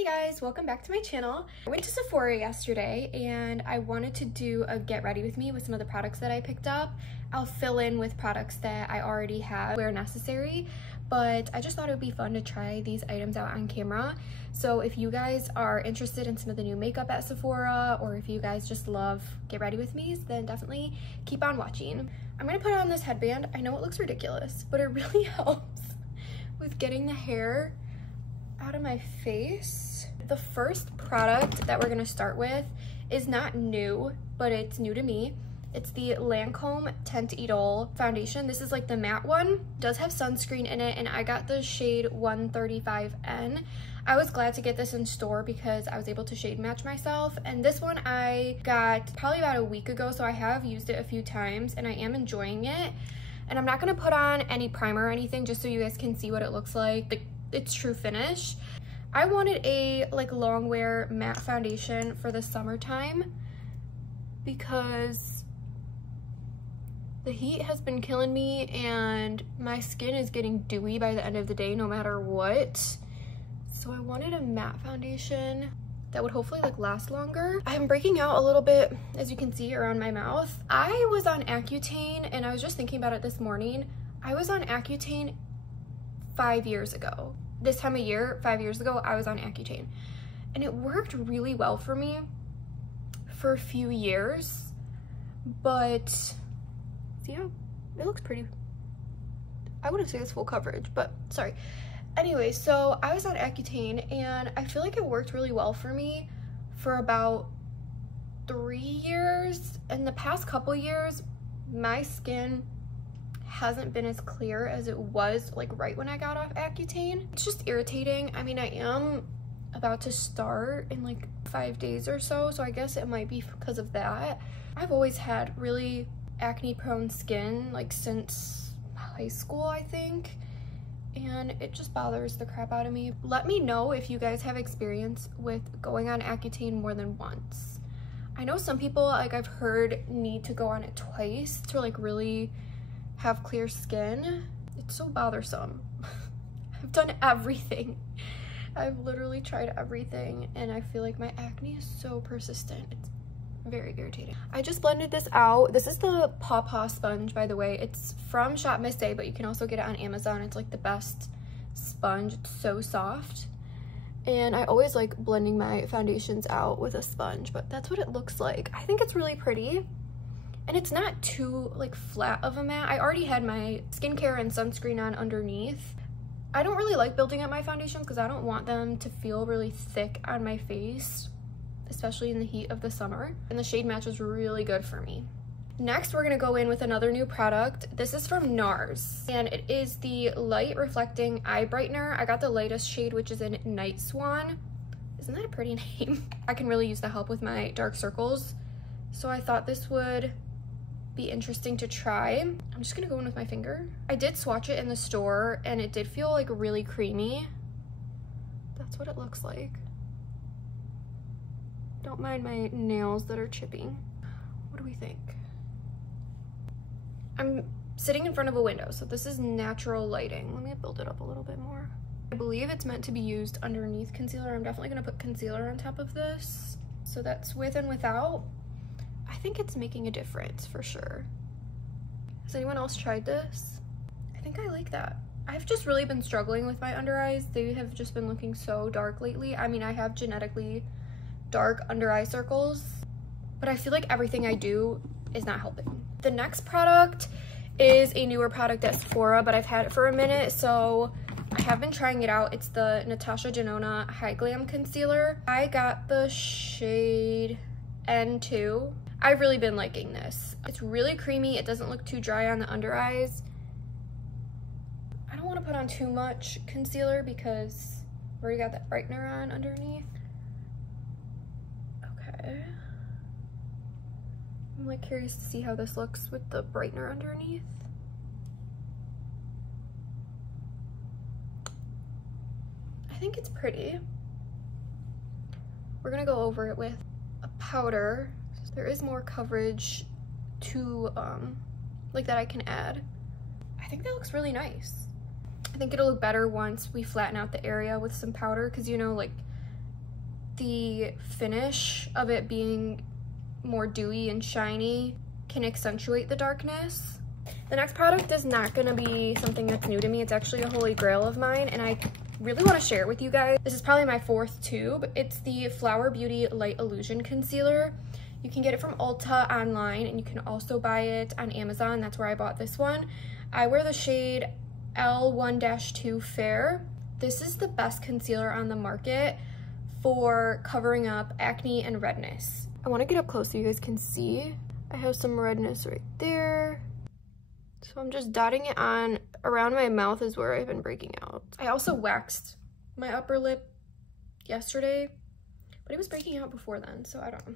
Hey guys, welcome back to my channel. I went to Sephora yesterday and I wanted to do a get ready with me with some of the products that I picked up. I'll fill in with products that I already have where necessary, but I just thought it would be fun to try these items out on camera. So if you guys are interested in some of the new makeup at Sephora, or if you guys just love get ready with me's, then definitely keep on watching. I'm gonna put on this headband. I know it looks ridiculous, but it really helps with getting the hair out of my face. The first product that we're gonna start with is not new, but it's new to me. It's the Lancome Teint Idole foundation. This is like the matte one. It does have sunscreen in it, and I got the shade 135N. I was glad to get this in store because I was able to shade match myself. And this one I got probably about a week ago, so I have used it a few times and I am enjoying it. And I'm not gonna put on any primer or anything, just so you guys can see what it looks like, its true finish. I wanted a long wear matte foundation for the summertime because the heat has been killing me and my skin is getting dewy by the end of the day no matter what. So I wanted a matte foundation that would hopefully last longer. I'm breaking out a little bit, as you can see, around my mouth. I was on Accutane, and I was just thinking about it this morning. I was on Accutane 5 years ago. This time of year, 5 years ago, I was on Accutane. And it worked really well for me for a few years. But, see how it looks pretty. I wouldn't say it's full coverage, but sorry. Anyway, so I was on Accutane, and I feel like it worked really well for me for about 3 years. In the past couple years, my skin hasn't been as clear as it was right when I got off Accutane. It's just irritating. I mean, I am about to start in 5 days or so, so I guess it might be because of that. I've always had really acne prone skin since high school, I think, and it just bothers the crap out of me. Let me know if you guys have experience with going on Accutane more than once. I know some people, I've heard, need to go on it twice to really have clear skin. It's so bothersome. I've done everything. I've literally tried everything, and I feel like my acne is so persistent. It's very irritating. I just blended this out. This is the Paw Paw sponge, by the way. It's from Shop Miss A, but you can also get it on Amazon. It's the best sponge. It's so soft. And I always like blending my foundations out with a sponge, but that's what it looks like. I think it's really pretty. And it's not too flat of a matte. I already had my skincare and sunscreen on underneath. I don't really like building up my foundations because I don't want them to feel really thick on my face, especially in the heat of the summer. And the shade match is really good for me. Next, we're gonna go in with another new product. This is from NARS, and it is the Light Reflecting Eye Brightener. I got the lightest shade, which is in Night Swan. Isn't that a pretty name? I can really use the help with my dark circles, so I thought this would be interesting to try. I'm just gonna go in with my finger. I did swatch it in the store and it did feel really creamy. That's what it looks like. Don't mind my nails that are chipping. What do we think? I'm sitting in front of a window, so this is natural lighting. Let me build it up a little bit more. I believe it's meant to be used underneath concealer. I'm definitely gonna put concealer on top of this. So that's with and without. I think it's making a difference for sure. Has anyone else tried this? I think I like that. I've just really been struggling with my under eyes. They have just been looking so dark lately. I mean, I have genetically dark under eye circles, but I feel like everything I do is not helping. The next product is a newer product at Sephora, but I've had it for a minute, so I have been trying it out. It's the Natasha Denona High Glam Concealer. I got the shade N2. I've really been liking this. It's really creamy. It doesn't look too dry on the under eyes. I don't want to put on too much concealer because I've already got that brightener on underneath. Okay. I'm curious to see how this looks with the brightener underneath. I think it's pretty. We're gonna go over it with a powder. There is more coverage to that I can add. I think that looks really nice. I think it'll look better once we flatten out the area with some powder, because the finish of it being more dewy and shiny can accentuate the darkness. The next product is not gonna be something that's new to me. It's actually a holy grail of mine, and I really want to share it with you guys. This is probably my 4th tube. It's the Flower Beauty Light Illusion Concealer. You can get it from Ulta online, and you can also buy it on Amazon. That's where I bought this one. I wear the shade L1-2 Fair. This is the best concealer on the market for covering up acne and redness. I want to get up close so you guys can see. I have some redness right there. So I'm just dotting it on. Around my mouth is where I've been breaking out. I also waxed my upper lip yesterday, but it was breaking out before then, so I don't know.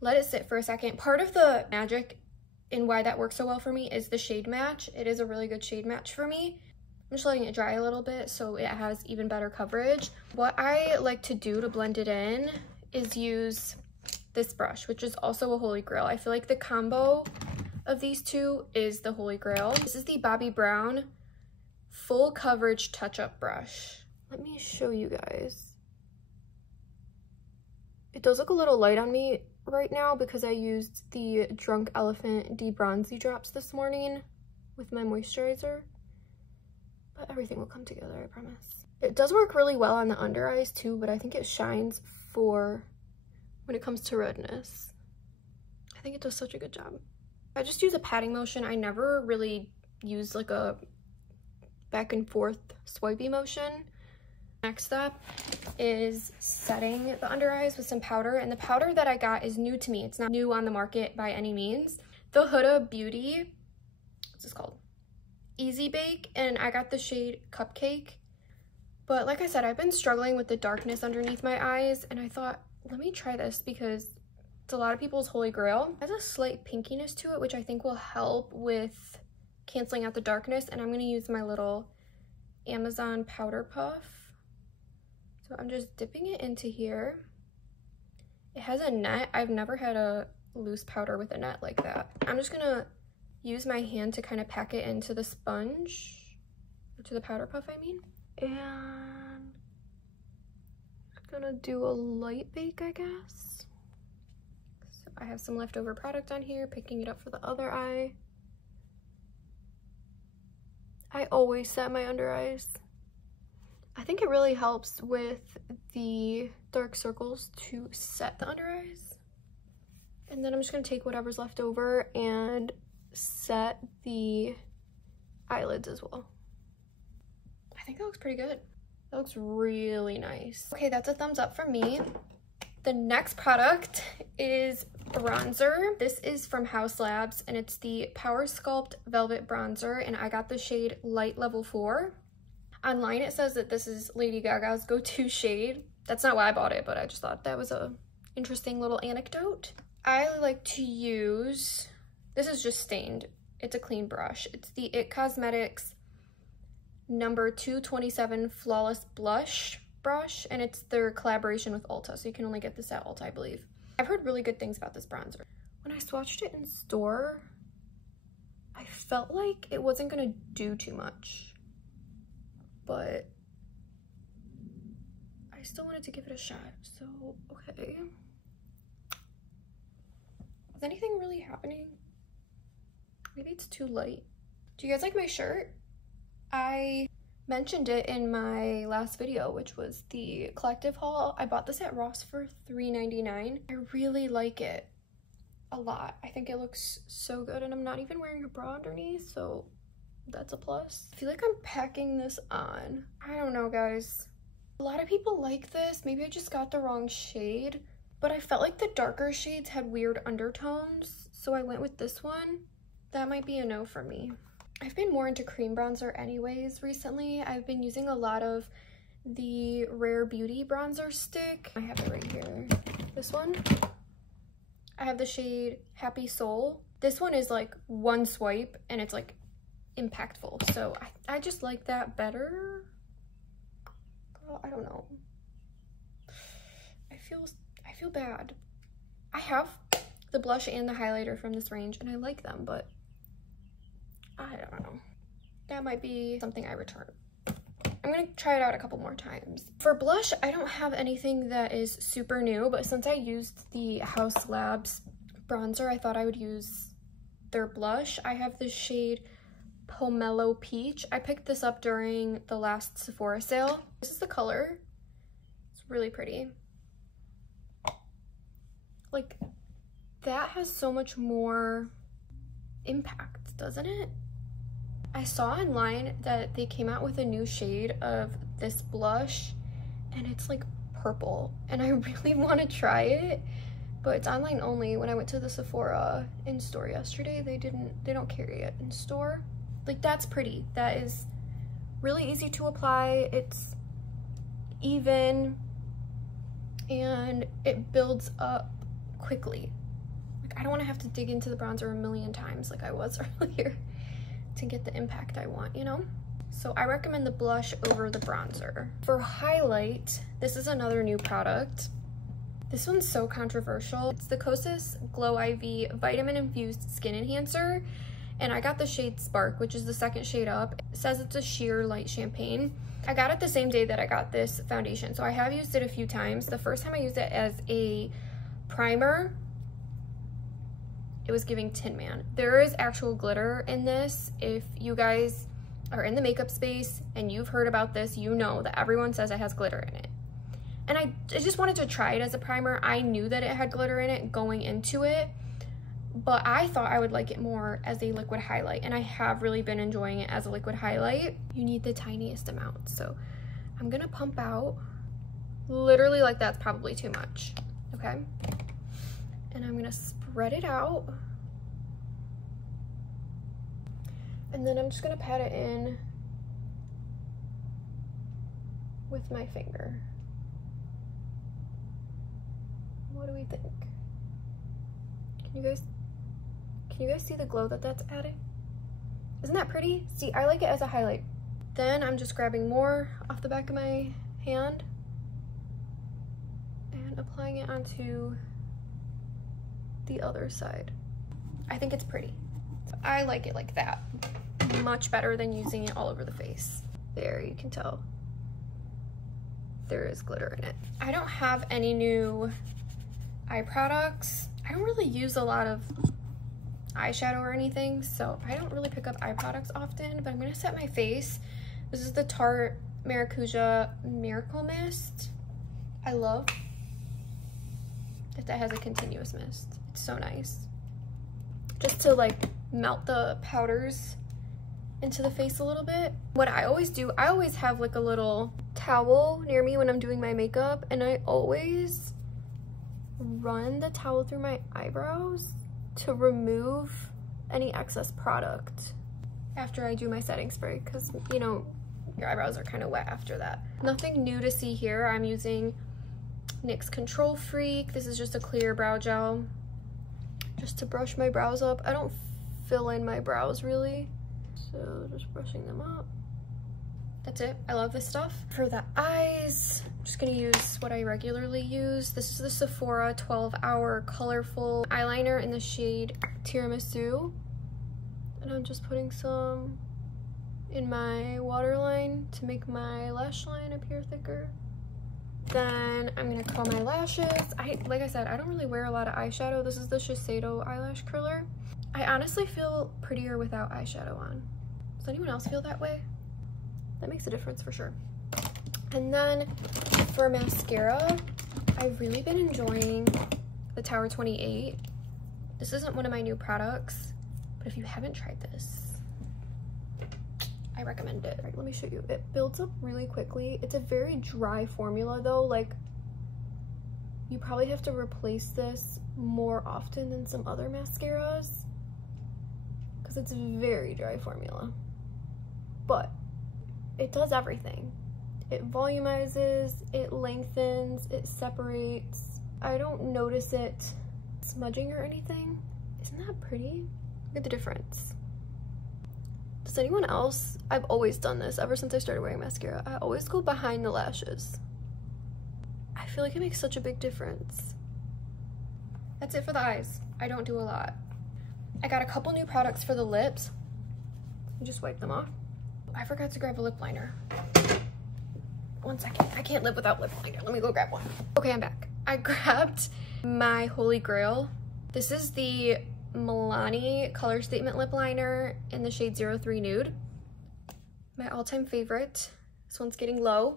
Let it sit for a second. Part of the magic in why that works so well for me is the shade match. It is a really good shade match for me. I'm just letting it dry a little bit so it has even better coverage. What I like to do to blend it in is use this brush, which is also a holy grail. I feel like the combo of these two is the holy grail. This is the Bobbi Brown Full Coverage Touch-Up Brush. Let me show you guys. It does look a little light on me right now because I used the Drunk Elephant De-Bronzy drops this morning with my moisturizer. But everything will come together, I promise. It does work really well on the under eyes too, but I think it shines for when it comes to redness. I think it does such a good job. I just use a patting motion. I never really use like a back and forth swipey motion. Next up is setting the under eyes with some powder, and the powder that I got is new to me. It's not new on the market by any means. The Huda Beauty, what's this called? Easy Bake, and I got the shade Cupcake. But like I said, I've been struggling with the darkness underneath my eyes, and I thought, let me try this because it's a lot of people's holy grail. It has a slight pinkiness to it, which I think will help with canceling out the darkness, and I'm gonna use my little Amazon powder puff. So I'm just dipping it into here. It has a net. I've never had a loose powder with a net like that. I'm just gonna use my hand to kind of pack it into the sponge, or to the powder puff, I mean. And I'm gonna do a light bake, I guess. So I have some leftover product on here, picking it up for the other eye. I always set my under eyes. I think it really helps with the dark circles to set the under eyes. And then I'm just gonna take whatever's left over and set the eyelids as well. I think that looks pretty good. That looks really nice. Okay, that's a thumbs up from me. The next product is bronzer. This is from Haus Labs, and it's the Power Sculpt Velvet Bronzer, and I got the shade Light Level 4. Online it says that this is Lady Gaga's go-to shade. That's not why I bought it, but I just thought that was a interesting little anecdote. I like to use, this is just stained. It's a clean brush. It's the It Cosmetics number 227 Flawless Blush brush, and it's their collaboration with Ulta, so you can only get this at Ulta, I believe. I've heard really good things about this bronzer. When I swatched it in store, I felt like it wasn't gonna do too much, but I still wanted to give it a shot, so okay. Is anything really happening? Maybe it's too light. Do you guys like my shirt? I mentioned it in my last video, which was the collective haul. I bought this at Ross for $3.99. I really like it a lot. I think it looks so good, and I'm not even wearing a bra underneath, so that's a plus. I feel like I'm packing this on. I don't know, guys. A lot of people like this. Maybe I just got the wrong shade, but I felt like the darker shades had weird undertones, so I went with this one. That might be a no for me. I've been more into cream bronzer anyways recently. I've been using a lot of the Rare Beauty bronzer stick. I have it right here. This one. I have the shade Happy Soul. This one is like one swipe and it's like impactful. So I just like that better. Girl, I don't know. I feel bad. I have the blush and the highlighter from this range and I like them, but I don't know. That might be something I return. I'm gonna try it out a couple more times. For blush, I don't have anything that is super new, but since I used the Haus Labs bronzer, I thought I would use their blush. I have the shade Pomelo Peach. I picked this up during the last Sephora sale. This is the color. It's really pretty. Like, that has so much more impact, doesn't it? I saw online that they came out with a new shade of this blush and it's like purple, and I really want to try it, but it's online only. When I went to the Sephora in store yesterday, they don't carry it in store. Like, that's pretty. That is really easy to apply. It's even and it builds up quickly. Like, I don't want to have to dig into the bronzer a million times like I was earlier to get the impact I want, you know? So I recommend the blush over the bronzer. For highlight, this is another new product. This one's so controversial. It's the Kosas Glow IV Vitamin Infused Skin Enhancer, and I got the shade Spark, which is the second shade up. It says it's a sheer light champagne. I got it the same day that I got this foundation, so I have used it a few times. The first time I used it as a primer, it was giving Tin Man. There is actual glitter in this. If you guys are in the makeup space and you've heard about this, you know that everyone says it has glitter in it. And I just wanted to try it as a primer. I knew that it had glitter in it going into it, but I thought I would like it more as a liquid highlight, and I have really been enjoying it as a liquid highlight. You need the tiniest amount, so I'm gonna pump out literally like that's probably too much, okay? And I'm gonna spread it out, and then I'm just gonna pat it in with my finger. What do we think? Can you guys see the glow that that's adding? Isn't that pretty? See, I like it as a highlight. Then I'm just grabbing more off the back of my hand and applying it onto the other side. I think it's pretty. So I like it like that. Much better than using it all over the face. There, you can tell there is glitter in it. I don't have any new eye products. I don't really use a lot of eyeshadow or anything, so I don't really pick up eye products often, but I'm gonna set my face. This is the Tarte Maracuja Miracle Mist. I love that has a continuous mist. It's so nice. Just to like melt the powders into the face a little bit. What I always do, I always have like a little towel near me when I'm doing my makeup, and I always run the towel through my eyebrows to remove any excess product after I do my setting spray, because you know your eyebrows are kind of wet after that. Nothing new to see here. I'm using NYX Control Freak. This is just a clear brow gel just to brush my brows up. I don't fill in my brows really, so just brushing them up. That's it. I love this stuff. For the eyes, I'm just gonna use what I regularly use. This is the Sephora 12-Hour Colorful Eyeliner in the shade Tiramisu. And I'm just putting some in my waterline to make my lash line appear thicker. Then I'm gonna curl my lashes. Like I said, I don't really wear a lot of eyeshadow. This is the Shiseido eyelash curler. I honestly feel prettier without eyeshadow on. Does anyone else feel that way? That makes a difference for sure. And then for mascara, I've really been enjoying the Tower 28. This isn't one of my new products, but if you haven't tried this, I recommend it. Right, let me show you. It builds up really quickly. It's a very dry formula though. Like, you probably have to replace this more often than some other mascaras because it's a very dry formula. But it does everything. It volumizes, it lengthens, it separates. I don't notice it smudging or anything. Isn't that pretty? Look at the difference. Does anyone else? I've always done this ever since I started wearing mascara. I always go behind the lashes. I feel like it makes such a big difference. That's it for the eyes. I don't do a lot. I got a couple new products for the lips. You just wipe them off. I forgot to grab a lip liner. 1 second. I can't live without lip liner. Let me go grab one. Okay, I'm back. I grabbed my holy grail. This is the Milani Color Statement Lip Liner in the shade 03 Nude. My all-time favorite. This one's getting low.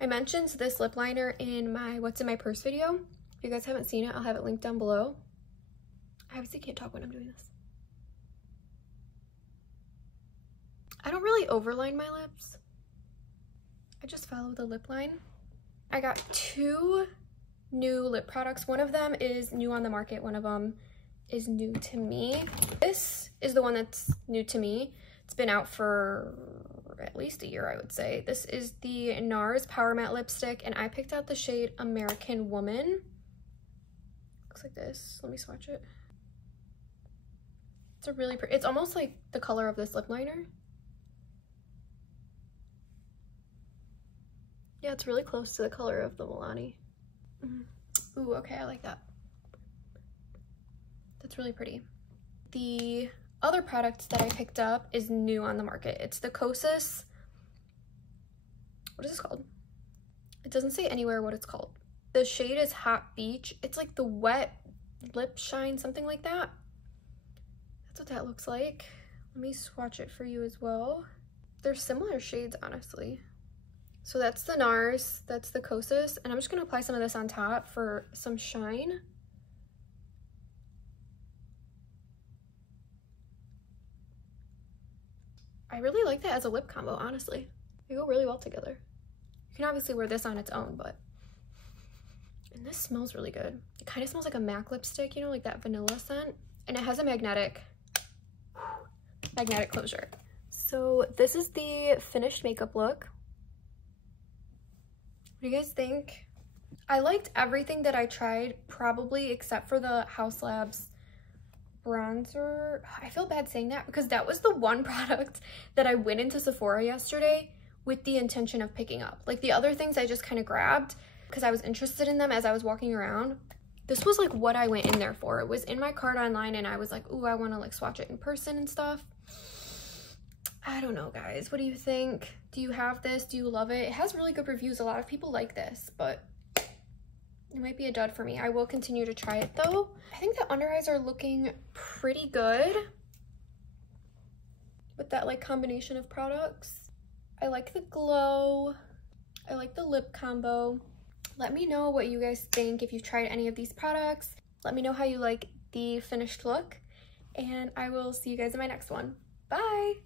I mentioned this lip liner in my What's in My Purse video. If you guys haven't seen it, I'll have it linked down below. I obviously can't talk when I'm doing this. I don't really overline my lips. I just follow the lip line. I got 2 new lip products. One of them is new on the market. One of them is new to me. This is the one that's new to me. It's been out for at least a year, I would say. This is the NARS Power Matte Lipstick, and I picked out the shade American Woman. Looks like this. Let me swatch it. It's a really pretty, it's almost like the color of this lip liner. Yeah, it's really close to the color of the Milani. Ooh, okay, I like that. That's really pretty. The other product that I picked up is new on the market. It's the Kosas, what is this called? It doesn't say anywhere what it's called. The shade is Hot Beach. It's like the wet lip shine, something like that. That's what that looks like. Let me swatch it for you as well. They're similar shades, honestly. So that's the NARS, that's the Kosas, and I'm just gonna apply some of this on top for some shine. I really like that as a lip combo, honestly. They go really well together. You can obviously wear this on its own, but... And this smells really good. It kind of smells like a MAC lipstick, you know, like that vanilla scent. And it has a magnetic closure. So this is the finished makeup look. What do you guys think? I liked everything that I tried, probably except for the Haus Labs bronzer. I feel bad saying that because that was the one product that I went into Sephora yesterday with the intention of picking up. Like the other things I just kind of grabbed because I was interested in them as I was walking around. This was like what I went in there for. It was in my cart online and I was like, ooh, I want to like swatch it in person and stuff. I don't know, guys. What do you think? Do you have this? Do you love it? It has really good reviews. A lot of people like this, but it might be a dud for me. I will continue to try it though. I think the under eyes are looking pretty good with that like combination of products. I like the glow. I like the lip combo. Let me know what you guys think if you've tried any of these products. Let me know how you like the finished look, and I will see you guys in my next one. Bye!